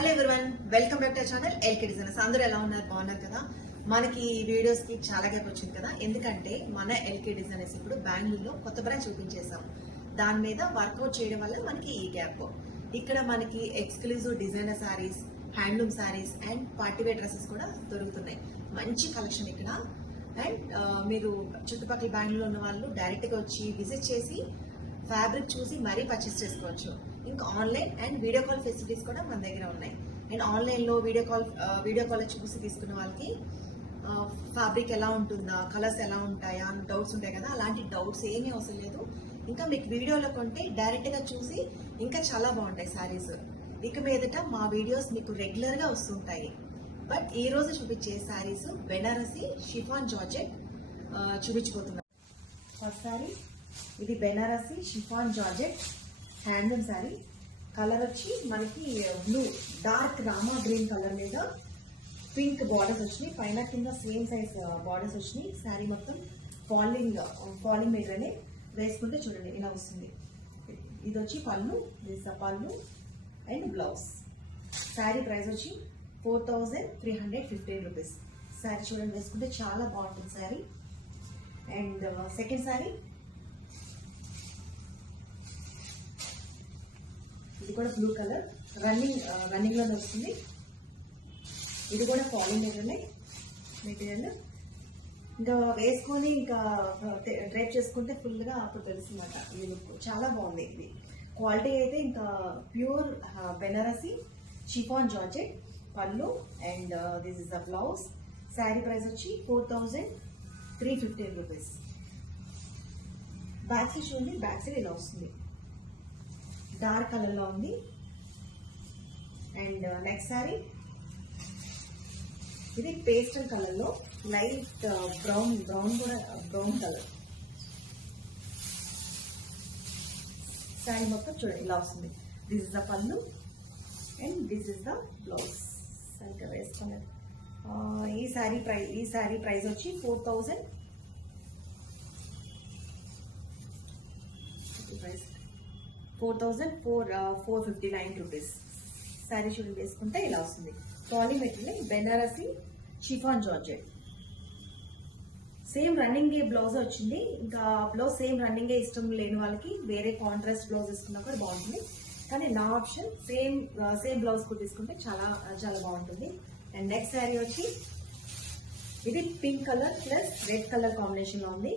Hello everyone, welcome back to channel LK designers. అందరూ ఎలా ఉన్నారు? బాగున్నారు కదా? మనకి ఈ వీడియోస్ కి చాలా గ్యాప్ వచ్చింది కదా, ఎందుకంటే మన ఎల్కే డిజైనర్స్ ఇప్పుడు బెంగళూరులో కొత్త బ్రాంచ్ చూపించేసాం. దాని మీద వర్కౌట్ చేయడం వల్ల మనకి ఈ గ్యాప్. ఇక్కడ మనకి exclusive designer saris, handloom saris and party wear dresses కూడా దొరుకుతున్నాయి. మంచి కలెక్షన్ ఇక్కడ. అండ్ మీరు చుట్టుపక్కల బెంగళూరులో ఉన్న వాళ్ళు డైరెక్ట్గా వచ్చి విజిట్ చేసి ఫ్యాబ్రిక్ చూసి మరీ పర్చేస్ చేసుకోవచ్చు. ఇంకా online and video call facilities కూడా మన దగ్గర ఉన్నాయి. అండ్ ఆన్లైన్లో వీడియో కాల్ చూసి తీసుకున్న వాళ్ళకి ఫ్యాబ్రిక్ ఎలా ఉంటుందా, కలర్స్ ఎలా ఉంటాయా అని డౌట్స్ ఉంటాయి కదా, అలాంటి డౌట్స్ ఏమీ అవసరం లేదు. ఇంకా మీకు వీడియోలో కొంటే డైరెక్ట్గా చూసి ఇంకా చాలా బాగుంటాయి శారీస్. ఇక మీదట మా వీడియోస్ మీకు రెగ్యులర్గా వస్తుంటాయి. బట్ ఈ రోజు చూపించే శారీస్ బెనారసి షిఫాన్ జార్జెట్ చూపించబోతున్నాం. ఫస్ట్ శారీ ఇది Banarasi chiffon georgette handloom sari. Colour వచ్చి మనకి blue, dark Rama green colour మీద పింక్ బార్డర్స్ వచ్చినాయి. పైన కింద సేమ్ సైజ్ బార్డర్స్ వచ్చినాయి. శారీ మొత్తం ఫాలింగ్ మీదనే వేసుకుంటే చూడండి ఇలా వస్తుంది. ఇది వచ్చి పళ్ళు, పళ్ళు అండ్ బ్లౌజ్. శారీ ప్రైస్ వచ్చి 4315 రూపీస్. శారీ చూడండి వేసుకుంటే చాలా బాగుంటుంది శారీ. అండ్ సెకండ్ శారీ ఇది కూడా బ్లూ కలర్, రన్నింగ్ లోనే వస్తుంది. ఇది కూడా ఫాలింగ్ మెటీరియల్. ఇంకా వేసుకొని ఇంకా డ్రైప్ చేసుకుంటే ఫుల్గా అప్పుడు తెలుస్తుందన్నమాట ఈ లుక్. చాలా బాగుంది. ఇది క్వాలిటీ అయితే ఇంకా ప్యూర్ బెనారసి షిఫాన్ జార్జెట్. పళ్ళు and this is the blouse. Sari price వచ్చి 4315 రూపీస్. బ్యాక్ సైడ్ చూడండి, బ్యాక్ సైడ్ ఇలా వస్తుంది, డార్క్ కలర్ లో ఉంది. అండ్ నెక్స్ట్ శారీ ఇది పేస్టల్ కలర్ లో లైట్ బ్రౌన్ కూడా బ్రౌన్ కలర్. శారీ మొత్తం చూడండి ఇలా వస్తుంది. దిస్ ఇస్ ద పళ్ళు and this is the blouse. సరిగ్గా వేసుకోలేదు. ఈ శారీ ప్రైస్ వచ్చి 4459 రూపీస్. శారీ చూడండి వేసుకుంటే ఇలా వస్తుంది. Falling material Banarasi chiffon georgette. Same running blouse వచ్చింది. ఇంకా బ్లౌజ్ సేమ్ రన్నింగ్ ఇష్టం లేని వాళ్ళకి వేరే కాంట్రాస్ట్ బ్లౌజ్ వేసుకున్నా కూడా బాగుంటుంది. కానీ నా ఆప్షన్ సేమ్ బ్లౌజ్ కూడా తీసుకుంటే చాలా చాలా బాగుంటుంది. అండ్ నెక్స్ట్ శారీ వచ్చి ఇది pink colour plus red colour combination లో ఉంది.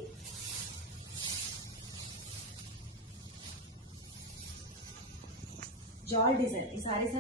జాల్ డిజైన్. ఈ సారీస్